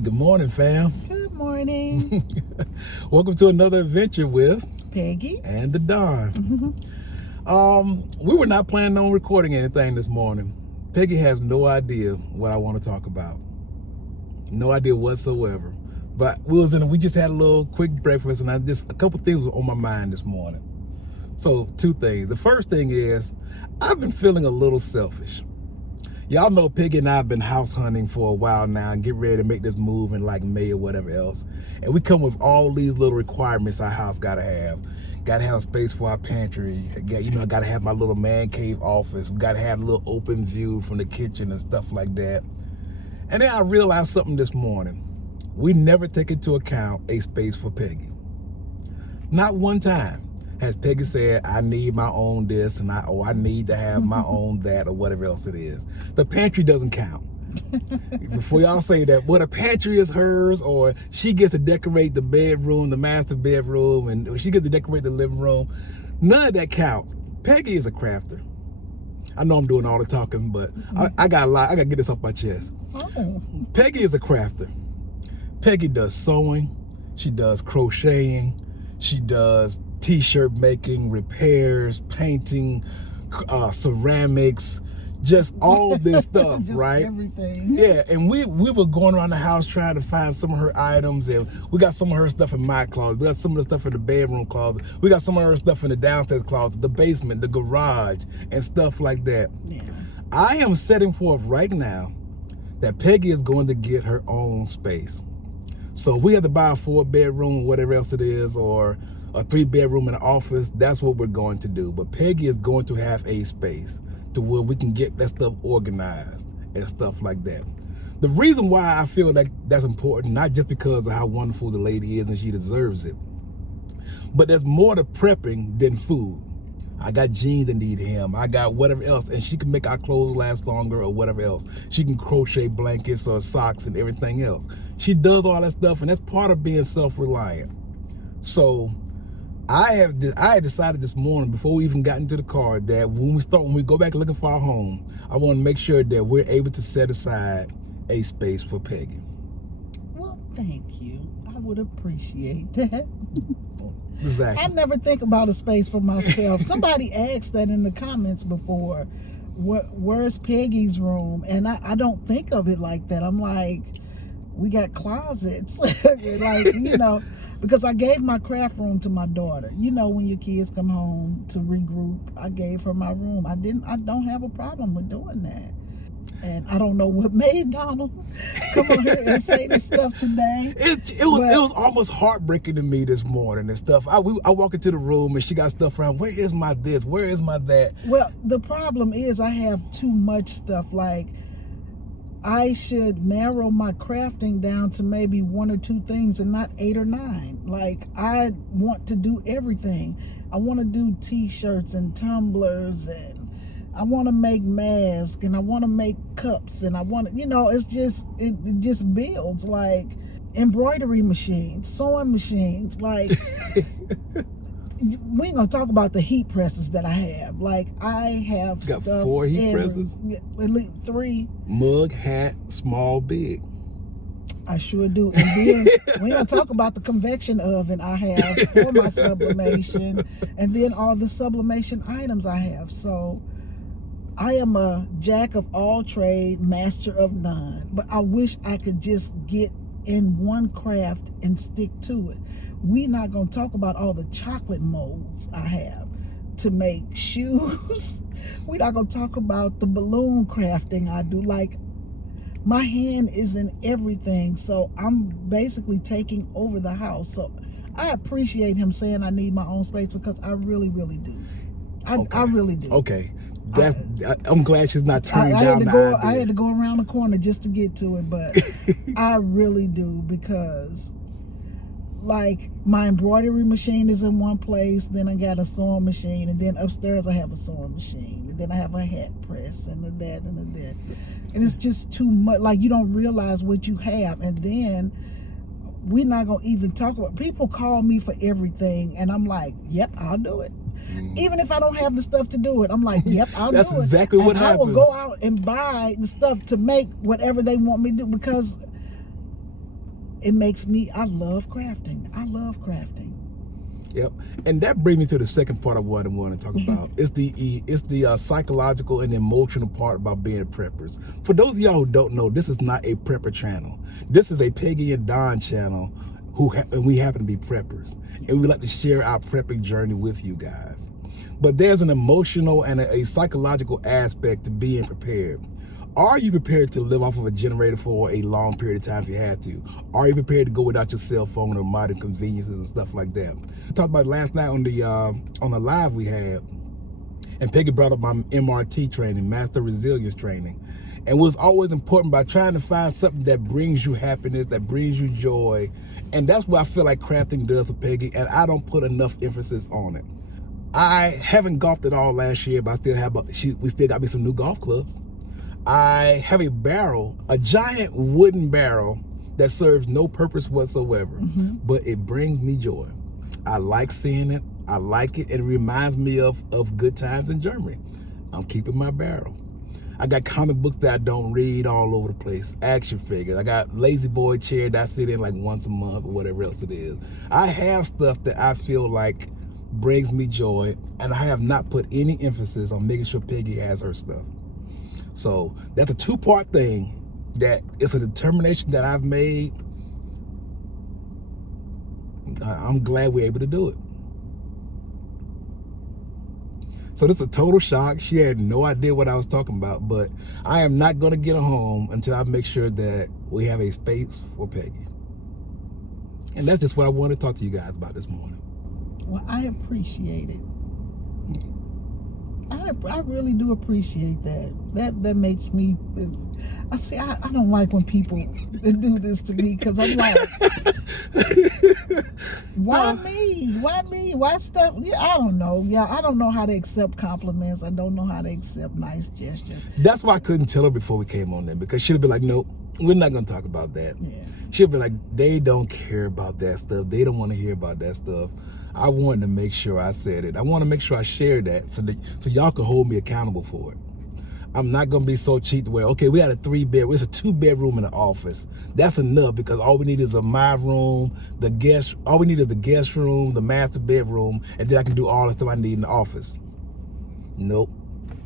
Hey, good morning, fam. Good morning. Welcome to another adventure with Peggy. and the Don. We were not planning on recording anything this morning. Peggy has no idea what I want to talk about. No idea whatsoever. But we just had a little quick breakfast, and a couple things were on my mind this morning. So, two things. The first thing is, I've been feeling a little selfish. Y'all know Peggy and I have been house hunting for a while now and get ready to make this move in like May or whatever else. And we come with all these little requirements our house gotta have. Gotta have space for our pantry. Gotta have my little man cave office. We gotta have a little open view from the kitchen and stuff like that. And then I realized something this morning. We never take into account a space for Peggy. Not one time has Peggy said, I need my own this, and I need to have my own that, or whatever else it is. The pantry doesn't count. Before y'all say that, the pantry is hers, or she gets to decorate the bedroom, the master bedroom, and she gets to decorate the living room, none of that counts. Peggy is a crafter. I know I'm doing all the talking, but I got a lot. I got to get this off my chest. Oh. Peggy is a crafter. Peggy does sewing. She does crocheting. She does t-shirt making, repairs, painting, ceramics, just all this stuff, just right? Everything. Yeah, and we were going around the house trying to find some of her items, and we got some of her stuff in my closet. We got some of the stuff in the bedroom closet. We got some of her stuff in the downstairs closet, the basement, the garage, and stuff like that. Yeah. I am setting forth right now that Peggy is going to get her own space. So if we have to buy a 4-bedroom, whatever else it is, or a 3-bedroom in an office, that's what we're going to do. But Peggy is going to have a space to where we can get that stuff organized and stuff like that. The reason why I feel like that's important, not just because of how wonderful the lady is and she deserves it, but there's more to prepping than food. I got jeans that need hem. I got whatever else, and she can make our clothes last longer or whatever else. She can crochet blankets or socks and everything else. She does all that stuff, and that's part of being self-reliant. So I had decided this morning, before we even got into the car, that when we go back looking for our home, I want to make sure that we're able to set aside a space for Peggy. Well, thank you. I would appreciate that. Exactly. I never think about a space for myself. Somebody asked that in the comments before. Where's Peggy's room? And I don't think of it like that. I'm like, we got closets. Because I gave my craft room to my daughter. When your kids come home to regroup, I gave her my room. I don't have a problem with doing that. And I don't know what made Donald come on here and say this stuff today. It was almost heartbreaking to me this morning and stuff. I walk into the room and she got stuff around. Where is my this? Where is my that? Well, the problem is I have too much stuff. Like, I should narrow my crafting down to maybe 1 or 2 things and not 8 or 9. Like, I want to do everything. I want to do t-shirts and tumblers, and I want to make masks, and I want to make cups, and I want to, it just builds, like embroidery machines, sewing machines, like we ain't gonna talk about the heat presses that I have. Like, I have got stuff 4 heat presses? At least 3. Mug, hat, small, big. I sure do. And then we ain't gonna talk about the convection oven I have for my sublimation, and then all the sublimation items I have. So I am a jack of all trade, master of none. But I wish I could just get in one craft and stick to it. We're not going to talk about all the chocolate molds I have to make shoes. We're not going to talk about the balloon crafting I do. Like, my hand is in everything. So I'm basically taking over the house. So I appreciate him saying I need my own space, because I really, really do. I really do. Okay. I'm glad she's not turning down the idea. I had to go around the corner just to get to it, but I really do, because like, my embroidery machine is in one place, then I got a sewing machine, and then upstairs I have a sewing machine, and then I have a hat press, and a that and a that, and it's just too much. Like, you don't realize what you have. And then we're not gonna even talk about, people call me for everything, and I'm like, yep, I'll do it. Even if I don't have the stuff to do it, I'm like, yep, I'll do it. That's exactly what happens. I will go out and buy the stuff to make whatever they want me to do, because it makes me, I love crafting. I love crafting. Yep, and that brings me to the second part of what I want to talk about. It's the psychological and emotional part about being preppers. For those of y'all who don't know, this is not a prepper channel. This is a Peggy and Don channel, and we happen to be preppers, and we like to share our prepping journey with you guys. But there's an emotional and a psychological aspect to being prepared. Are you prepared to live off of a generator for a long period of time if you had to? Are you prepared to go without your cell phone or modern conveniences and stuff like that? I talked about it last night on the live we had, and Peggy brought up my MRT training, Master Resilience Training. And was always important by trying to find something that brings you happiness, that brings you joy. And that's what I feel like crafting does for Peggy, and I don't put enough emphasis on it. I haven't golfed at all last year, but we still got me some new golf clubs. I have a barrel, a giant wooden barrel that serves no purpose whatsoever, but it brings me joy. I like seeing it. I like it. It reminds me of good times in Germany. I'm keeping my barrel. I got comic books that I don't read all over the place, action figures. I got Lazy Boy chair that I sit in like once a month or whatever else it is. I have stuff that I feel like brings me joy, and I have not put any emphasis on making sure Peggy has her stuff. So that's a two-part thing. That it's a determination that I've made. I'm glad we're able to do it. So this is a total shock. She had no idea what I was talking about, but I am not going to get her home until I make sure that we have a space for Peggy. And that's just what I want to talk to you guys about this morning. Well, I appreciate it. I really do appreciate that. That makes me. I don't like when people do this to me, because I'm like, why me? Why me? Why stuff? Yeah, I don't know. Yeah, I don't know how to accept compliments. I don't know how to accept nice gestures. That's why I couldn't tell her before we came on there, because she'd be like, nope, we're not going to talk about that. Yeah. She'd be like, they don't care about that stuff. They don't want to hear about that stuff. I wanted to make sure I said it. I want to make sure I shared that so y'all can hold me accountable for it. I'm not going to be so cheap to where, okay, we had a 3-bedroom. It's a 2-bedroom in the office. That's enough, because all we need is my room, all we need is the guest room, the master bedroom, and then I can do all the stuff I need in the office. Nope.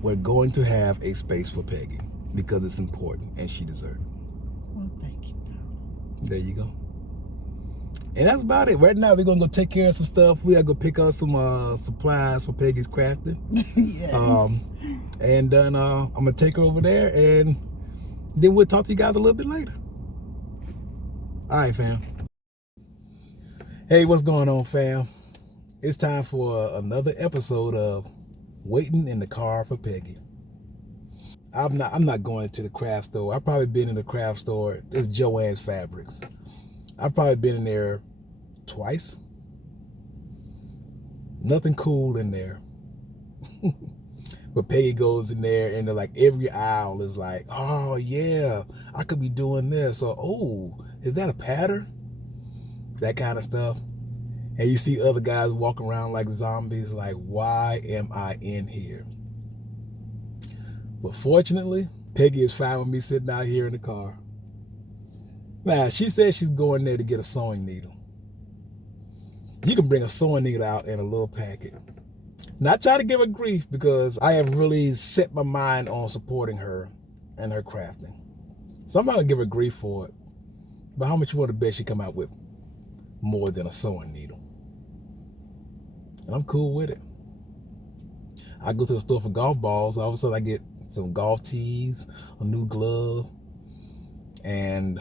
We're going to have a space for Peggy because it's important and she deserves it. Well, thank you. There you go. And that's about it. Right now, we're going to go take care of some stuff. We got to go pick up some supplies for Peggy's crafting. Yes. And then I'm going to take her over there, and then we'll talk to you guys a little bit later. All right, fam. Hey, what's going on, fam? It's time for another episode of Waiting in the Car for Peggy. I'm not going to the craft store. I've probably been in the craft store. It's Joann's Fabrics. I've probably been in there twice. Nothing cool in there. But Peggy goes in there, and they're like, every aisle is like, oh yeah, I could be doing this, or oh, is that a pattern? That kind of stuff. And you see other guys walk around like zombies, like, why am I in here? But fortunately, Peggy is fine with me sitting out here in the car. Now, she says she's going there to get a sewing needle. You can bring a sewing needle out in a little packet. Not trying to give her grief, because I have really set my mind on supporting her and her crafting. So I'm not going to give her grief for it. But how much you want to bet she come out with more than a sewing needle? And I'm cool with it. I go to the store for golf balls. All of a sudden I get some golf tees, a new glove, and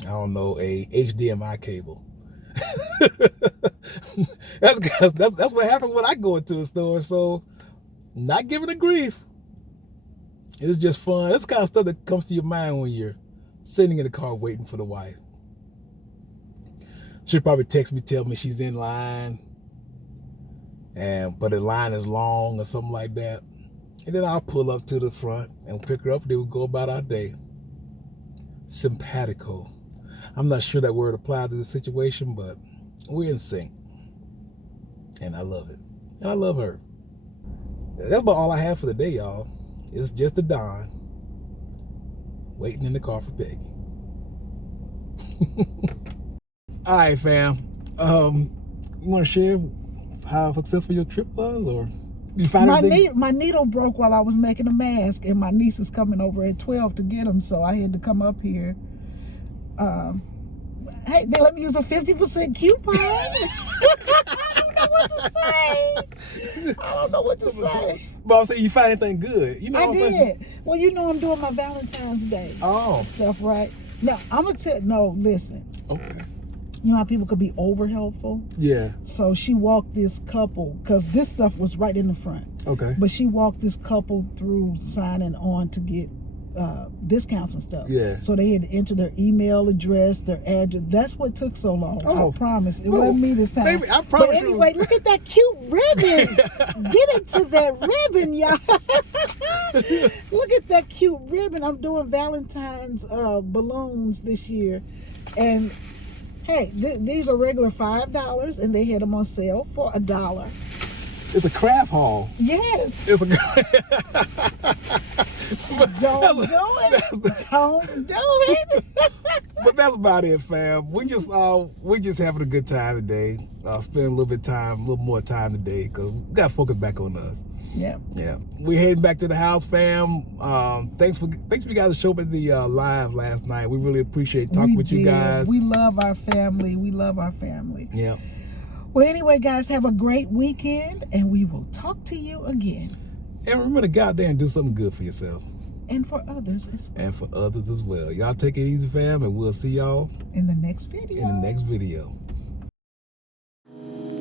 I don't know, a HDMI cable. That's what happens when I go into a store. So, not giving it grief. It's just fun. It's kind of stuff that comes to your mind when you're sitting in the car waiting for the wife. She'll probably text me, tell me she's in line, but the line is long or something like that. And then I'll pull up to the front and pick her up, and then we'll go about our day. Simpatico. I'm not sure that word applies to the situation, but we're in sync. And I love it. And I love her. That's about all I have for the day, y'all. It's just a Don waiting in the car for Peggy. All right, fam. You want to share how successful your trip was, or you find my needle broke while I was making a mask, and my niece is coming over at 12 to get them, so I had to come up here. Hey, they let me use a 50% coupon. I don't know what to say. But I'm saying, you find anything good? You know I what I'm did. saying? Well, you know I'm doing my Valentine's Day stuff, right? Now, I'm going to tell, no, listen. Okay. You know how people could be over helpful? Yeah. So she walked this couple, because this stuff was right in the front. Okay. But she walked this couple through signing on to get discounts and stuff. Yeah. So they had to enter their email address, their address. That's what took so long. I promise. It wasn't me this time. Baby, I promise. But anyway, look at that cute ribbon. Get into that ribbon, y'all. Look at that cute ribbon. I'm doing Valentine's balloons this year. And hey, these are regular $5, and they had them on sale for $1. It's a craft haul. Yes. It's a. Don't do it. Don't do it. But that's about it, fam. We just having a good time today. Spend a little more time today, because we got to focus back on us. Yeah. Yeah. We're heading back to the house, fam. Thanks for you guys to show up at the live last night. We really appreciate talking with you guys. We love our family. We love our family. Yeah. Well, anyway, guys, have a great weekend, and we will talk to you again. And remember to go out there and do something good for yourself. And for others as well. And for others as well. Y'all take it easy, fam, and we'll see y'all in the next video.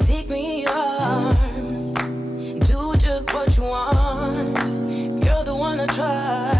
Take me in your arms. Do just what you want. You're the one I trust.